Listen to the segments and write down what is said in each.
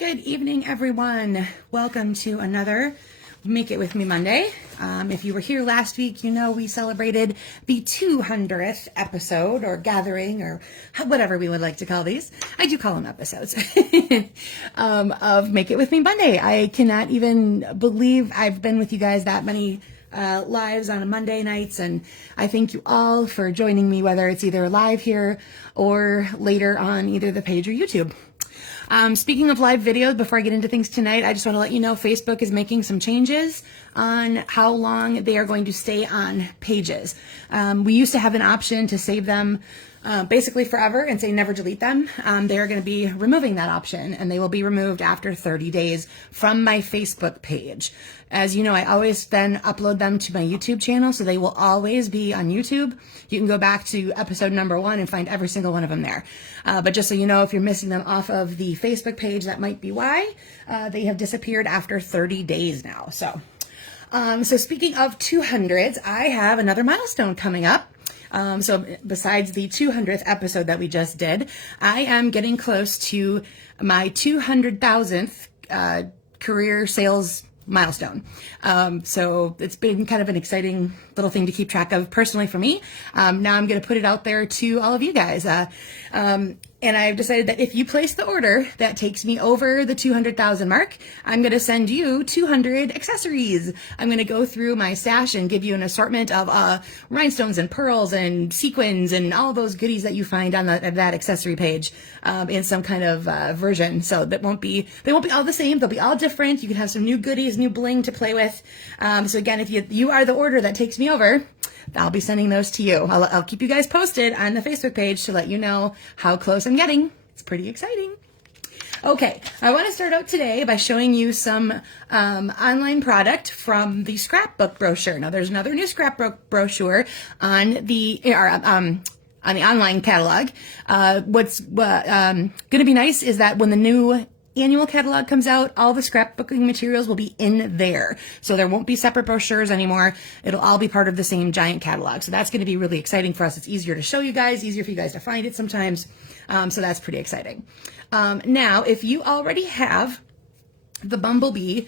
Good evening, everyone. Welcome to another Make It With Me Monday. If you were here last week, you know we celebrated the 200th episode or gathering or whatever we would like to call these. I do call them episodes of Make It With Me Monday. I cannot even believe I've been with you guys that many lives on Monday nights, and I thank you all for joining me, whether it's either live here or later on either the page or YouTube. Speaking of live video, before I get into things tonight, I just want to let you know Facebook is making some changes on how long they are going to stay on pages. We used to have an option to save them basically forever and say never delete them. They are going to be removing that option, and they will be removed after 30 days from my Facebook page. As you know, I always then upload them to my YouTube channel, so they will always be on YouTube. You can go back to episode number 1 and find every single one of them there. But just so you know, if you're missing them off of the Facebook page, that might be why. They have disappeared after 30 days now. So speaking of 200s, I have another milestone coming up. So besides the 200th episode that we just did, I am getting close to my 200,000th career sales milestone. So it's been kind of an exciting little thing to keep track of personally for me. Now I'm going to put it out there to all of you guys. And I've decided that if you place the order that takes me over the 200,000 mark, I'm going to send you 200 accessories. I'm going to go through my stash and give you an assortment of rhinestones and pearls and sequins and all those goodies that you find on that accessory page in some kind of version. So they won't be all the same. They'll be all different. You can have some new goodies, new bling to play with. So again, if you are the order that takes me over, I'll be sending those to you. I'll keep you guys posted on the Facebook page to let you know how close I'm getting. It's pretty exciting. Okay, I want to start out today by showing you some online product from the scrapbook brochure. Now, there's another new scrapbook brochure on the online catalog. What's going to be nice is that when the new annual catalog comes out, all the scrapbooking materials will be in there. So there won't be separate brochures anymore. It'll all be part of the same giant catalog. So that's going to be really exciting for us. It's easier to show you guys, easier for you guys to find it sometimes. So that's pretty exciting. Now, if you already have the Bumblebee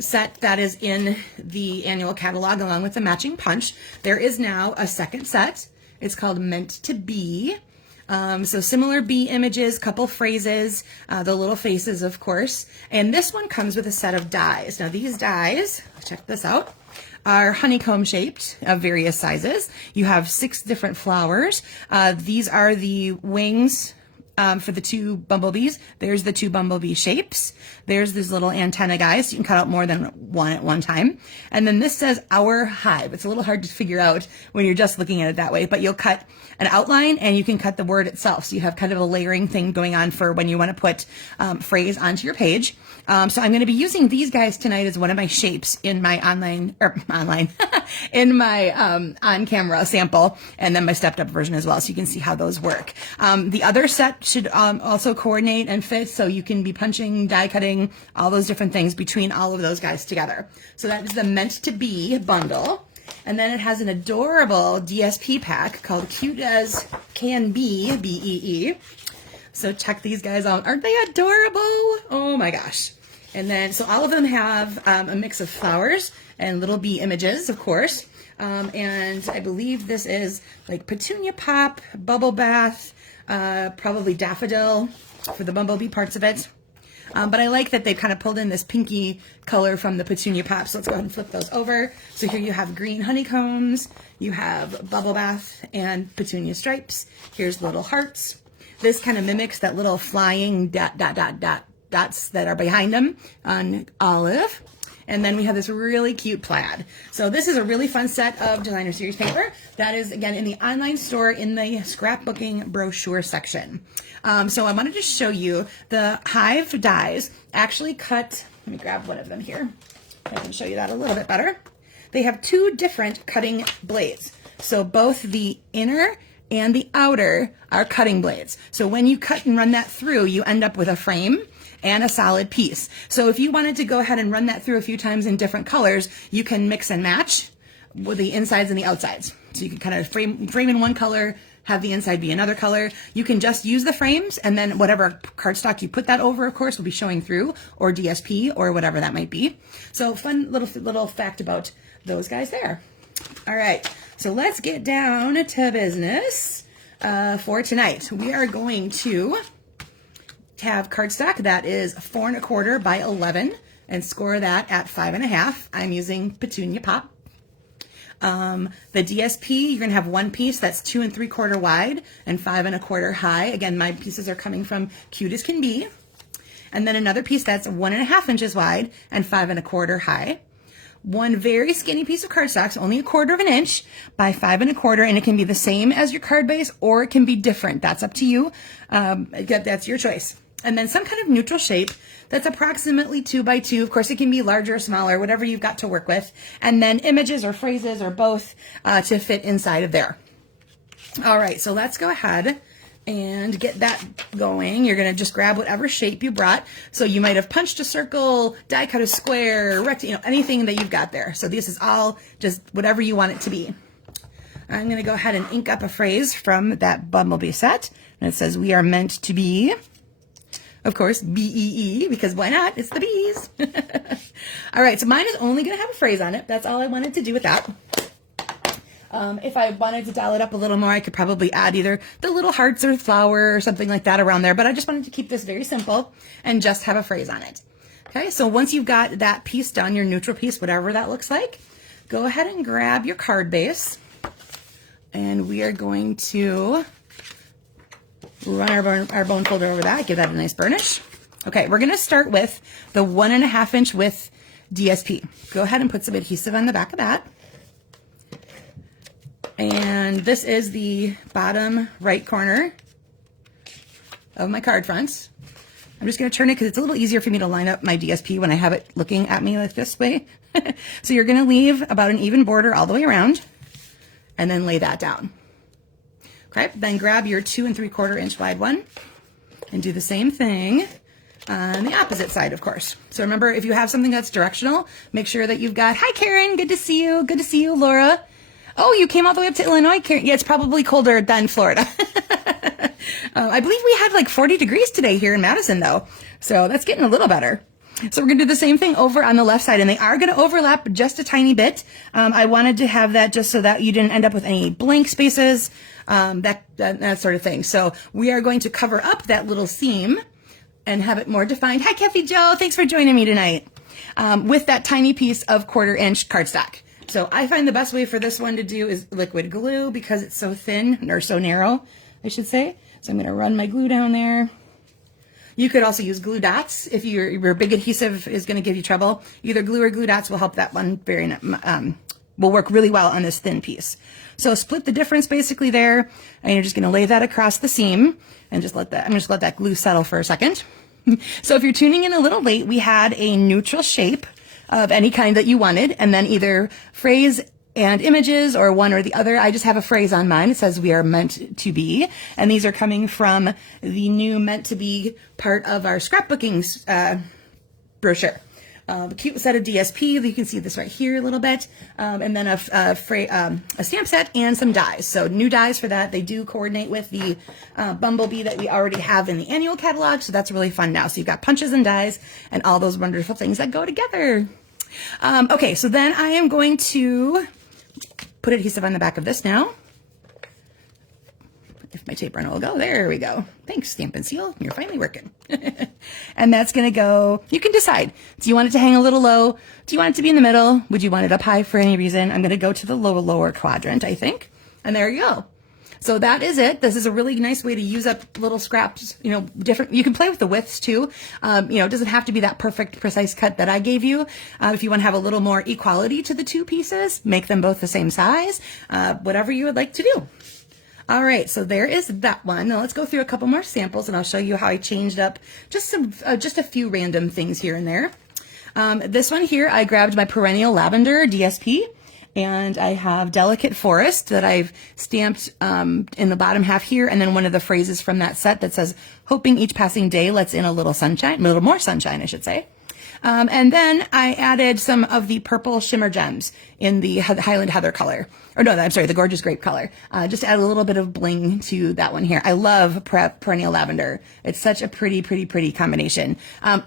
set that is in the annual catalog along with the matching punch, there is now a second set. It's called Meant to Be. So similar bee images, couple phrases, the little faces, of course. And this one comes with a set of dies. Now these dies, check this out, are honeycomb shaped of various sizes. You have 6 different flowers. These are the wings for the 2 bumblebees. There's the 2 bumblebee shapes. There's these little antenna guys. So you can cut out more than one at one time. And then this says Our Hive. It's a little hard to figure out when you're just looking at it that way, but you'll cut an outline and you can cut the word itself. So you have kind of a layering thing going on for when you want to put phrase onto your page. So I'm going to be using these guys tonight as one of my shapes in my in my on-camera sample, and then my stepped-up version as well, so you can see how those work. The other set should also coordinate and fit, so you can be punching, die cutting, all those different things between all of those guys together. So that is the Meant to Be bundle. And then it has an adorable DSP pack called Cute as Can Be, B-E-E. So check these guys out. Aren't they adorable? Oh my gosh. And then, so all of them have a mix of flowers and little bee images, of course. And I believe this is like petunia pop, bubble bath, probably daffodil for the bumblebee parts of it. But I like that they've kind of pulled in this pinky color from the petunia pop. So let's go ahead and flip those over. So here you have green honeycombs, you have bubble bath and petunia stripes. Here's little hearts. This kind of mimics that little flying dots that are behind them on olive. And then we have this really cute plaid. So this is a really fun set of designer series paper that is, again, in the online store in the scrapbooking brochure section. So I wanted to show you the Hive dies actually cut. Let me grab one of them here. I can show you that a little bit better. They have 2 different cutting blades. So both the inner and the outer are cutting blades. So when you cut and run that through, you end up with a frame and a solid piece. So if you wanted to go ahead and run that through a few times in different colors, you can mix and match with the insides and the outsides. So you can kind of frame in one color, have the inside be another color. You can just use the frames, and then whatever cardstock you put that over, of course, will be showing through, or DSP, or whatever that might be. So fun little fact about those guys there. All right, so let's get down to business for tonight. We are going to have cardstock that is 4 1/4 by 11 and score that at 5 1/2. I'm using Petunia Pop. The DSP, you're going to have one piece that's 2 3/4 wide and 5 1/4 high. Again, my pieces are coming from Cute as Can Be. And then another piece that's 1 1/2 inches wide and 5 1/4 high. One very skinny piece of cardstock, so only 1/4 of an inch by 5 1/4, and it can be the same as your card base or it can be different. That's up to you. That's your choice. And then some kind of neutral shape that's approximately 2 by 2. Of course, it can be larger or smaller, whatever you've got to work with. And then images or phrases or both to fit inside of there. All right, so let's go ahead and get that going. You're going to just grab whatever shape you brought. So you might have punched a circle, die cut a square, rectangle, anything that you've got there. So this is all just whatever you want it to be. I'm going to go ahead and ink up a phrase from that Bumblebee set. And it says, "We are meant to be." Of course, BEE, because why not? It's the bees. All right, so mine is only going to have a phrase on it. That's all I wanted to do with that. If I wanted to dial it up a little more, I could probably add either the little hearts or flower or something like that around there. But I just wanted to keep this very simple and just have a phrase on it. Okay, so once you've got that piece done, your neutral piece, whatever that looks like, go ahead and grab your card base. And we are going to run our bone folder over that, give that a nice burnish. Okay, we're going to start with the 1 1/2 inch width DSP. Go ahead and put some adhesive on the back of that. And this is the bottom right corner of my card front. I'm just going to turn it because it's a little easier for me to line up my DSP when I have it looking at me like this way. So you're going to leave about an even border all the way around and then lay that down. Okay, then grab your 2 3/4 inch wide one and do the same thing on the opposite side, of course. So remember, if you have something that's directional, make sure that you've got, "Hi, Karen, good to see you. Good to see you, Laura. Oh, you came all the way up to Illinois, Karen." Yeah, it's probably colder than Florida. I believe we had like 40 degrees today here in Madison, though. So that's getting a little better. So we're going to do the same thing over on the left side, and they are going to overlap just a tiny bit. I wanted to have that just so that you didn't end up with any blank spaces, that sort of thing. So we are going to cover up that little seam and have it more defined. Hi, Kathy Joe. Thanks for joining me tonight. With that tiny piece of 1/4 inch cardstock. So I find the best way for this one to do is liquid glue because it's so thin, or so narrow, I should say. So I'm going to run my glue down there. You could also use glue dots if your big adhesive is going to give you trouble. Either glue or glue dots will help that one will work really well on this thin piece. So split the difference basically there, and you're just going to lay that across the seam and just let that, I'm just let that glue settle for a second. So if you're tuning in a little late, we had a neutral shape of any kind that you wanted, and then either phrase and images or one or the other. I just have a phrase on mine. It says "We are meant to be," and these are coming from the new Meant to Be part of our scrapbooking brochure. A cute set of DSP. You can see this right here a little bit, and then a stamp set and some dies. So new dies for that. They do coordinate with the Bumblebee that we already have in the annual catalog, so that's really fun now. So you've got punches and dies and all those wonderful things that go together. Okay, so then I am going to put adhesive on the back of this now. If my tape runner will go, there we go. Thanks, Stampin' Seal. You're finally working. And that's going to go, you can decide. Do you want it to hang a little low? Do you want it to be in the middle? Would you want it up high for any reason? I'm going to go to the lower quadrant, I think. And there you go. So that is it. This is a really nice way to use up little scraps, different. You can play with the widths too. It doesn't have to be that perfect, precise cut that I gave you. If you want to have a little more equality to the two pieces, make them both the same size, whatever you would like to do. All right, so there is that one. Now let's go through a couple more samples and I'll show you how I changed up just a few random things here and there. This one here, I grabbed my Perennial Lavender DSP. And I have Delicate Forest that I've stamped in the bottom half here. And then one of the phrases from that set that says, "Hoping each passing day lets in a little sunshine," a little more sunshine, I should say. And then I added some of the purple shimmer gems in the Highland Heather color. Or no, I'm sorry, the Gorgeous Grape color. Just add a little bit of bling to that one here. I love Perennial Lavender. It's such a pretty, pretty, pretty combination.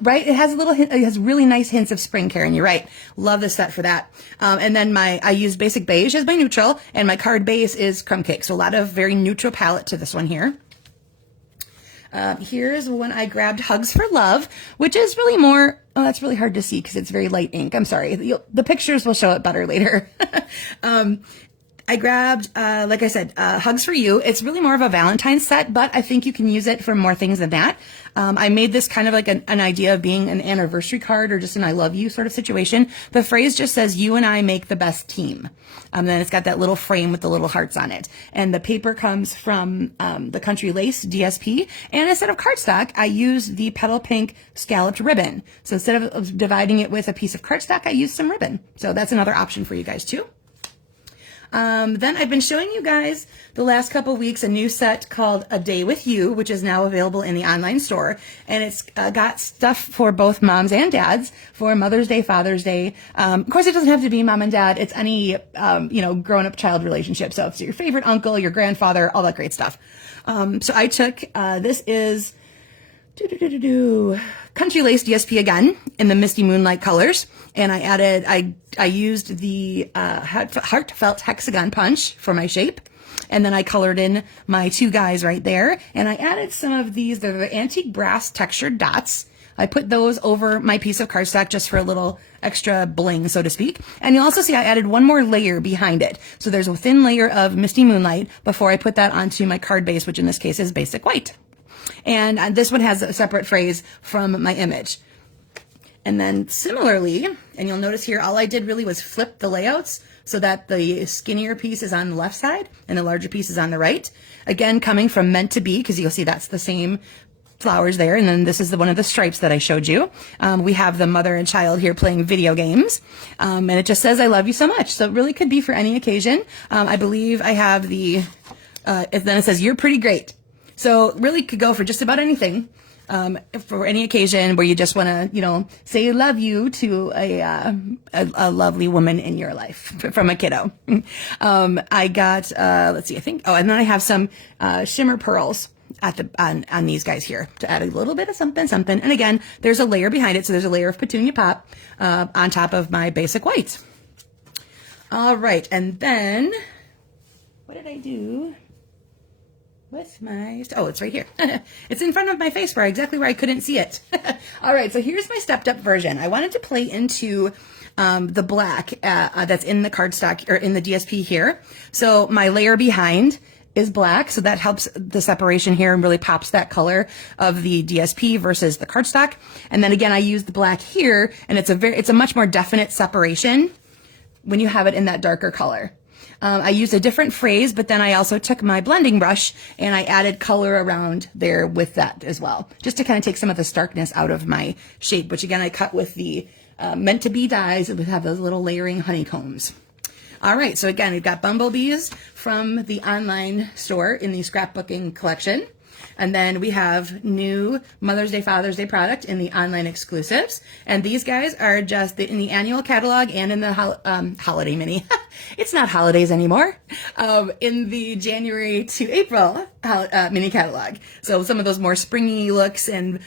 Right? It has it has really nice hints of spring, Karen. You're right. Love this set for that. And then I use Basic Beige as my neutral, and my card base is Crumb Cake. So a lot of very neutral palette to this one here. Here's when I grabbed Hugs for Love, which is really more, oh, that's really hard to see because it's very light ink. I'm sorry. The pictures will show it better later. I grabbed, like I said, Hugs for You. It's really more of a Valentine's set, but I think you can use it for more things than that. I made this kind of like an idea of being an anniversary card or just an I love you sort of situation. The phrase just says, you and I make the best team. Then it's got that little frame with the little hearts on it. And the paper comes from the Country Lace DSP. And instead of cardstock, I used the Petal Pink scalloped ribbon. So instead of dividing it with a piece of cardstock, I used some ribbon. So that's another option for you guys too. Then I've been showing you guys the last couple weeks a new set called A Day With You, which is now available in the online store. And it's got stuff for both moms and dads for Mother's Day, Father's Day. Of course, it doesn't have to be mom and dad. It's any, grown-up child relationship. So it's your favorite uncle, your grandfather, all that great stuff. So I took, this is Country Lace DSP again in the Misty Moonlight colors. And I used the Heartfelt Hexagon Punch for my shape. And then I colored in my two guys right there. And I added some of these, they're the antique brass textured dots. I put those over my piece of cardstock just for a little extra bling, so to speak. And you'll also see I added one more layer behind it. So there's a thin layer of Misty Moonlight before I put that onto my card base, which in this case is Basic White. And this one has a separate phrase from my image. And then similarly, and you'll notice here, all I did really was flip the layouts so that the skinnier piece is on the left side and the larger piece is on the right. Again, coming from Meant to Be, because you'll see that's the same flowers there. And then this is one of the stripes that I showed you. We have the mother and child here playing video games. And it just says, I love you so much. So it really could be for any occasion. I believe I have then it says, you're pretty great. So really could go for just about anything. For any occasion where you just want to, say love you to a lovely woman in your life from a kiddo. I got, let's see, and then I have some shimmer pearls on these guys here to add a little bit of something. And again, there's a layer behind it. So there's a layer of Petunia Pop on top of my Basic White. All right. And then what did I do? With my, it's right here. It's in front of my face bar, exactly where I couldn't see it. All right, so here's my stepped up version. I wanted to play into the black that's in the cardstock or in the DSP here. So my layer behind is black, so that helps the separation here and really pops that color of the DSP versus the cardstock. And then again, I use the black here, and it's a much more definite separation when you have it in that darker color. I used a different phrase, but then I also took my blending brush and I added color around there with that as well, just to kind of take some of the starkness out of my shape, which again, I cut with the Meant to Be dies that would have those little layering honeycombs. All right, so again, we've got bumblebees from the online store in the scrapbooking collection. And then we have new Mother's Day, Father's Day product in the online exclusives. And these guys are just in the annual catalog and in the holiday mini. It's not holidays anymore. In the January to April mini catalog. So some of those more springy looks and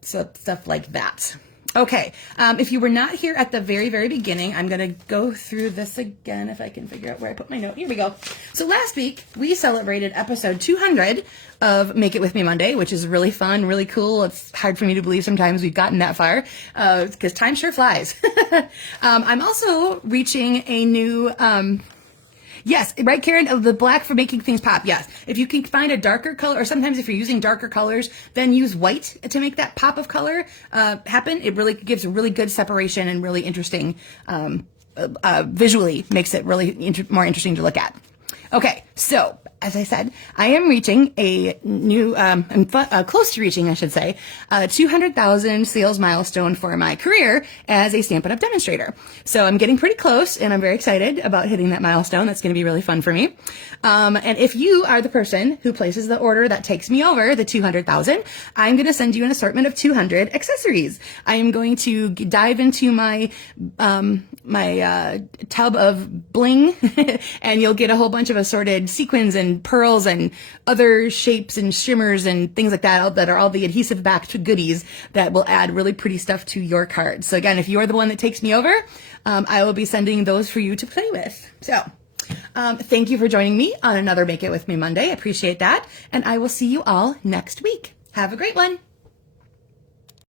stuff like that. Okay, if you were not here at the very, very beginning, I'm going to go through this again if I can figure out where I put my note. Here we go. So last week, we celebrated episode 200 of Make It With Me Monday, which is really fun, really cool. It's hard for me to believe sometimes we've gotten that far because time sure flies. I'm also reaching a new... Yes, right, Karen? The black for making things pop, yes. If you can find a darker color, or sometimes if you're using darker colors, then use white to make that pop of color happen. It really gives a really good separation and really interesting, visually makes it really more interesting to look at. Okay, so as I said, I am reaching a new, I'm close to reaching, I should say, a 200,000 sales milestone for my career as a Stampin' Up! Demonstrator. So I'm getting pretty close, and I'm very excited about hitting that milestone. That's going to be really fun for me. And if you are the person who places the order that takes me over the 200,000, I'm going to send you an assortment of 200 accessories. I am going to dive into my tub of bling, and you'll get a whole bunch of assorted sequins and pearls and other shapes and shimmers and things like that are all the adhesive backed goodies that will add really pretty stuff to your card. So again, if you're the one that takes me over, I will be sending those for you to play with. So thank you for joining me on another Make It With Me Monday. I appreciate that. And I will see you all next week. Have a great one.